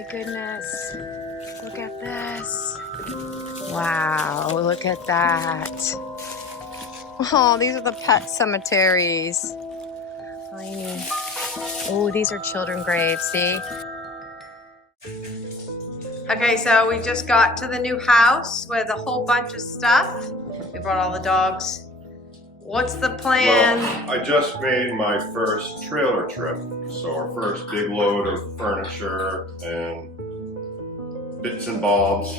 my goodness. Look at this. Wow, look at that. Oh, these are the pet cemeteries. Tiny. Oh, these are children graves, see? Okay, so we just got to the new house with a whole bunch of stuff. We brought all the dogs. What's the plan? Well, I just made my first trailer trip. So our first big load of furniture and bits and bobs.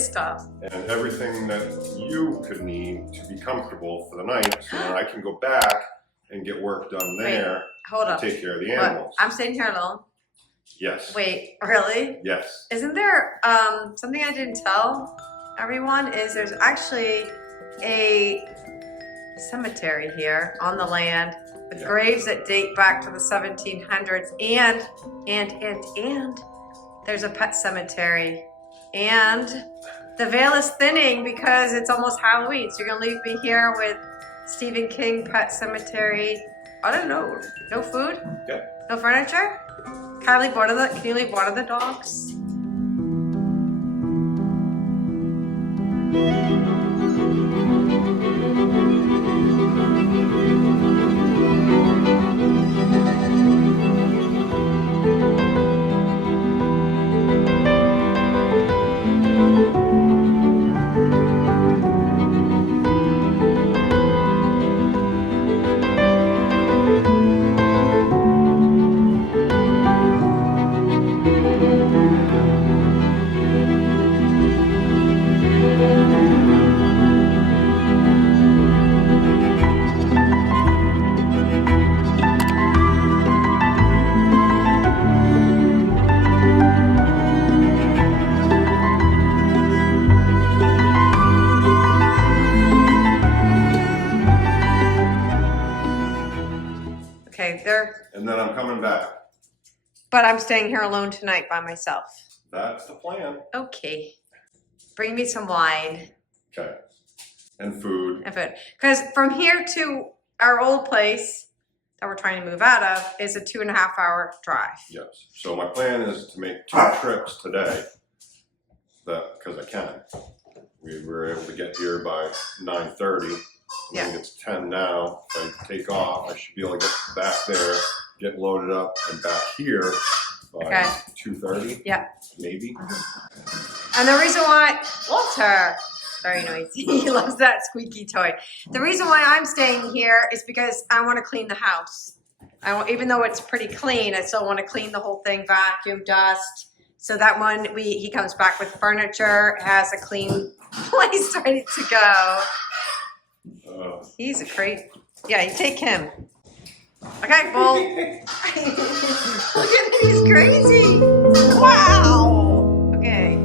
Stuff. And everything that you could need to be comfortable for the night. So then I can go back and get work done there. Wait, hold up. Take care of the animals. What? I'm staying here alone? Yes. Wait, really? Yes. Isn't there something I didn't tell everyone is there's actually a cemetery here on the land with graves that date back to the 1700s and there's a pet cemetery and the veil is thinning because it's almost Halloween, so you're gonna leave me here with Stephen King Pet Cemetery. I don't know. No food? Yeah. No furniture? Can you leave one of the dogs? Okay, and then I'm coming back. but I'm staying here alone tonight by myself. That's the plan. Okay. Bring me some wine. Okay. And food. And food. Because from here to our old place that we're trying to move out of is a 2.5-hour drive. Yes. So my plan is to make 2 trips today. Because I can. We were able to get here by 9:30. I think it's 10 now. If I take off, I should be able to get back there, get loaded up, and back here by 2:30. Yeah. Maybe. And the reason why, Walter, very noisy, he loves that squeaky toy. The reason why I'm staying here is because I want to clean the house. Even though it's pretty clean, I still want to clean the whole thing, vacuum, dust. So that when he comes back with furniture, has a clean place ready to go. He's a great, yeah, you take him. Okay, well, look at him, he's crazy. Wow. Okay.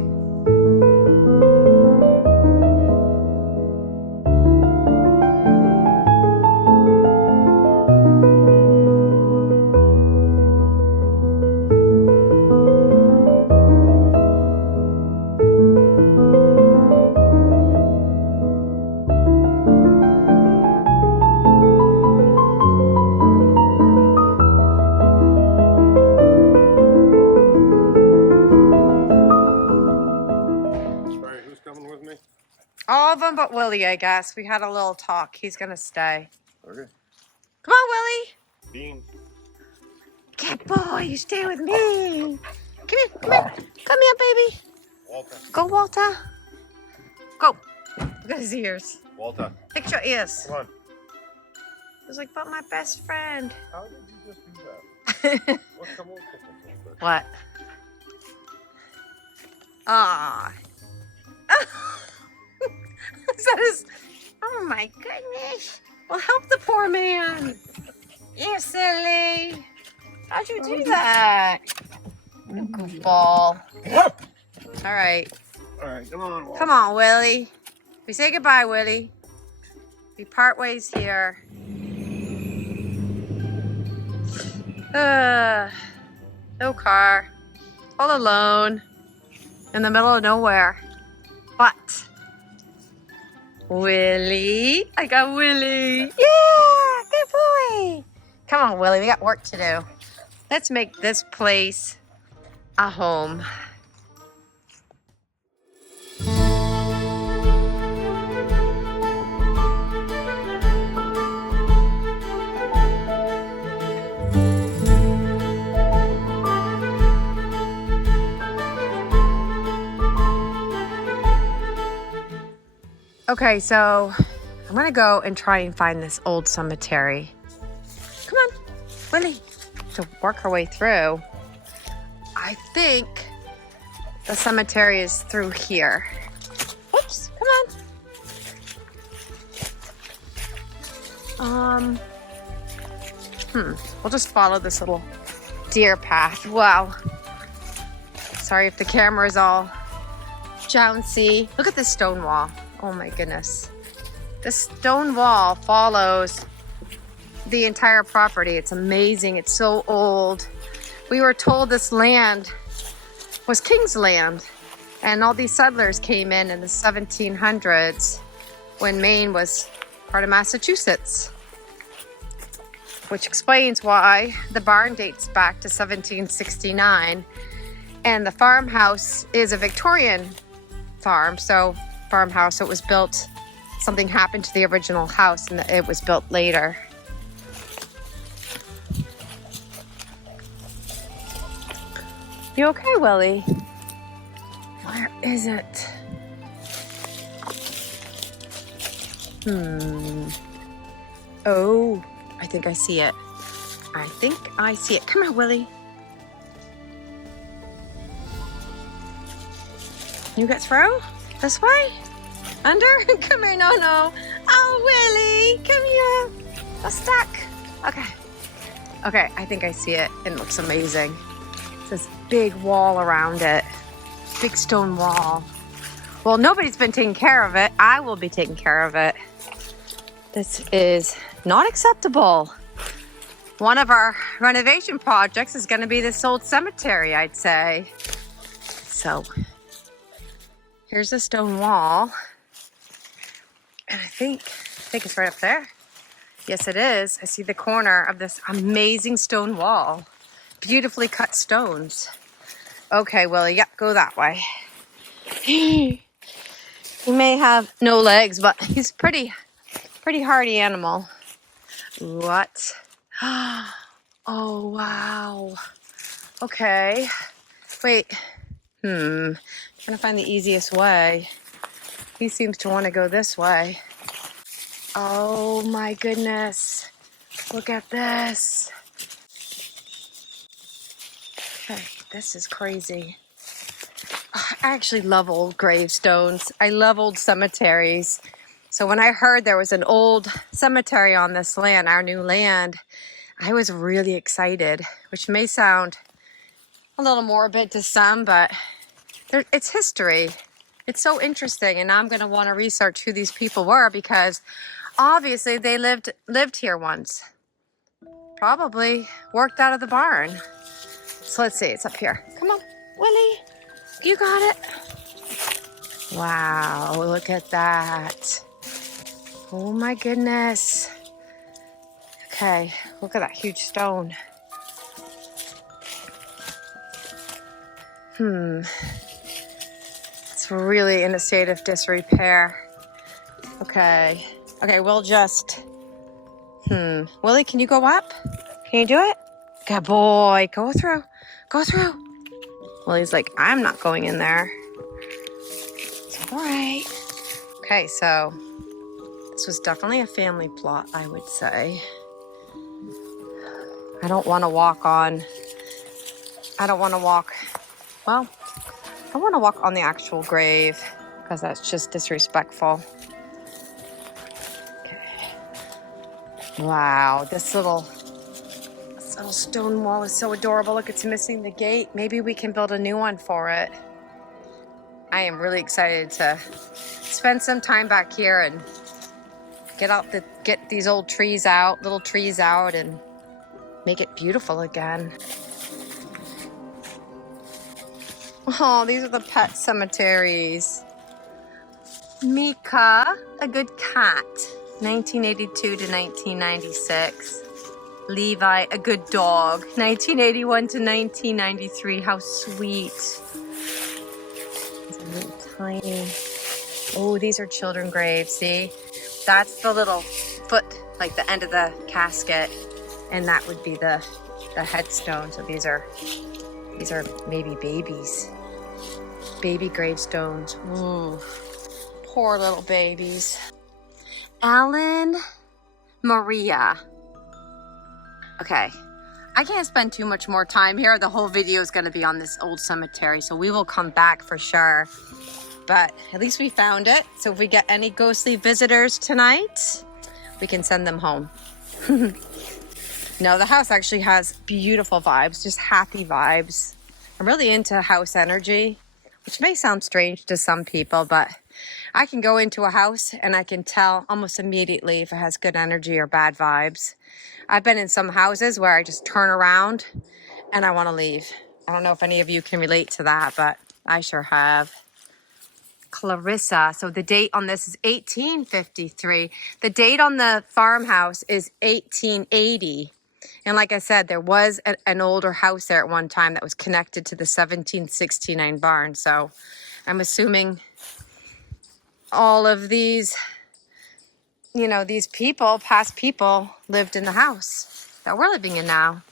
All of them but Willie, I guess. We had a little talk. He's going to stay. Okay. Come on, Willie. Bean. Good boy. You stay with me. Come here. Come here. Come here, baby. Walter. Go, Walter. Go. Look at his ears. Walter. Fix your ears. Come on. He was like, but my best friend. How did you just do that? What? Ah. Is that his? Oh my goodness. Well, help the poor man. You silly. How'd you do that? You goofball. All right. All right, come on, Walter. Come on, Willie. We say goodbye, Willie. We part ways here. No car. All alone. In the middle of nowhere. But Willie. I got Willie. Yeah, good boy. Come on, Willie. We got work to do. Let's make this place a home. Okay, so I'm gonna go and try and find this old cemetery. Come on, Willie, to work our way through. I think the cemetery is through here. Oops, come on. We'll just follow this little deer path. Wow. Sorry if the camera is all jouncy. Look at this stone wall. Oh my goodness. This stone wall follows the entire property. It's amazing. It's so old. We were told this land was King's land, and all these settlers came in the 1700s when Maine was part of Massachusetts, which explains why the barn dates back to 1769, and the farmhouse is a Victorian farm. So farmhouse, it was built, something happened to the original house and it was built later. You okay, Willie? Where is it? Oh, I think I see it. I think I see it. Come on, Willie. You get through? This way? Under? Come here, no. Oh, Willie, come here. I'm stuck. Okay. Okay, I think I see it. It looks amazing. It's this big wall around it. Big stone wall. Well, nobody's been taking care of it. I will be taking care of it. This is not acceptable. One of our renovation projects is going to be this old cemetery, I'd say. So here's a stone wall. And I think it's right up there. Yes, it is. I see the corner of this amazing stone wall. Beautifully cut stones. Okay, Willie, yep, go that way. He may have no legs, but he's pretty hardy animal. What? Oh, wow. Okay. Wait. Trying to find the easiest way. He seems to want to go this way. Oh my goodness. Look at this. Okay, this is crazy. I actually love old gravestones. I love old cemeteries. So when I heard there was an old cemetery on this land, our new land, I was really excited, which may sound a little morbid to some, but it's history. It's so interesting, and I'm going to want to research who these people were because obviously they lived here once. Probably worked out of the barn. So let's see, it's up here. Come on, Willie, you got it. Wow, look at that. Oh my goodness. Okay, look at that huge stone. It's really in a state of disrepair. Okay, we'll just, Willie, can you go up? Can you do it? Good boy, go through. Willie's like, I'm not going in there. It's all right. Okay, so this was definitely a family plot, I would say. I don't want to walk on the actual grave because that's just disrespectful. Okay. Wow, this little stone wall is so adorable. Look, it's missing the gate. Maybe we can build a new one for it. I am really excited to spend some time back here and get these old trees out, little trees out, and make it beautiful again. Oh, these are the pet cemeteries. Mika, a good cat, 1982 to 1996. Levi, a good dog. 1981 to 1993. How sweet. It's a little tiny. Oh, these are children graves. See, that's the little foot, like the end of the casket, and that would be the headstone. So these are maybe babies, baby gravestones. Ooh, poor little babies. Alan, Maria. Okay, I can't spend too much more time here. The whole video is going to be on this old cemetery, so we will come back for sure. But at least we found it. So if we get any ghostly visitors tonight, we can send them home. No, the house actually has beautiful vibes, just happy vibes. I'm really into house energy, which may sound strange to some people, but I can go into a house and I can tell almost immediately if it has good energy or bad vibes. I've been in some houses where I just turn around and I want to leave. I don't know if any of you can relate to that, but I sure have. Clarissa. So the date on this is 1853. The date on the farmhouse is 1880. And like I said, there was an older house there at one time that was connected to the 1769 barn. So I'm assuming all of these, you know, these people, past people, lived in the house that we're living in now.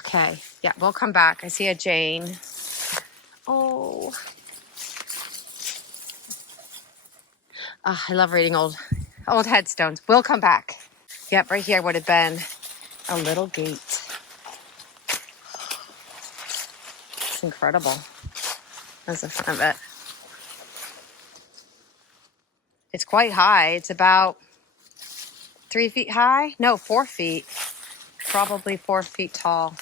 Okay, yeah, we'll come back. I see a Jane. Oh. Oh, I love reading old headstones. We'll come back. Yep, right here would have been a little gate. It's incredible. That's the front of it. It's quite high. It's about 3 feet high. No, 4 feet. Probably 4 feet tall.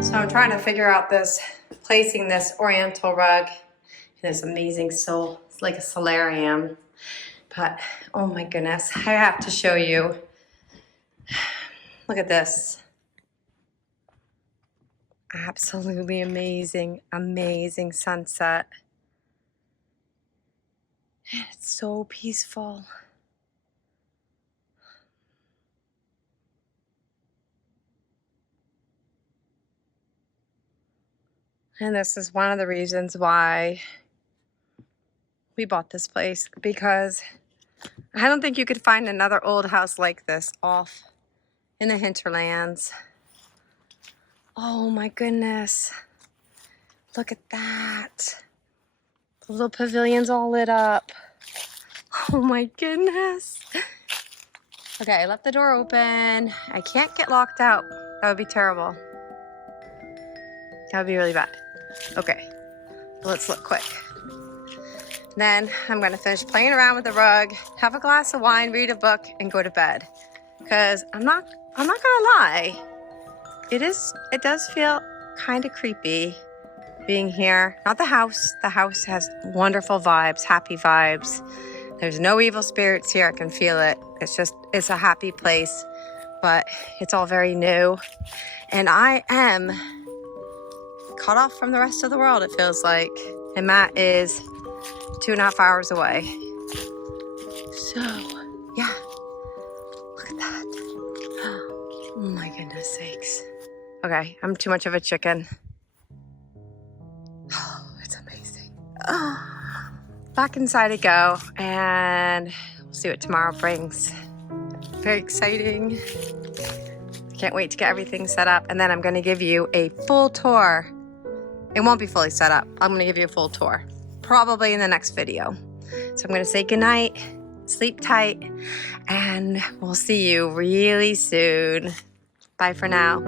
So I'm trying to figure out placing this oriental rug in this amazing it's like a solarium. But oh my goodness, I have to show you. Look at this. Absolutely amazing, amazing sunset. And it's so peaceful. And this is one of the reasons why we bought this place, because I don't think you could find another old house like this off in the hinterlands. Oh my goodness. Look at that. The little pavilion's all lit up. Oh my goodness. Okay, I left the door open. I can't get locked out. That would be terrible. That would be really bad. Okay, let's look quick. Then I'm gonna finish playing around with the rug, have a glass of wine, read a book, and go to bed. Because I'm not gonna lie, it does feel kind of creepy being here. Not the house. The house has wonderful vibes, happy vibes. There's no evil spirits here. I can feel it. It's a happy place, but it's all very new. And I am cut off from the rest of the world, it feels like. And Matt is 2.5 hours away. So, yeah. Look at that. Oh my my goodness sakes. Okay, I'm too much of a chicken. Oh, it's amazing. Oh, back inside I go, and we'll see what tomorrow brings. Very exciting. Can't wait to get everything set up, and then I'm gonna give you a full tour. It won't be fully set up. I'm gonna give you a full tour, probably in the next video. So I'm gonna say goodnight, sleep tight, and we'll see you really soon. Bye for now.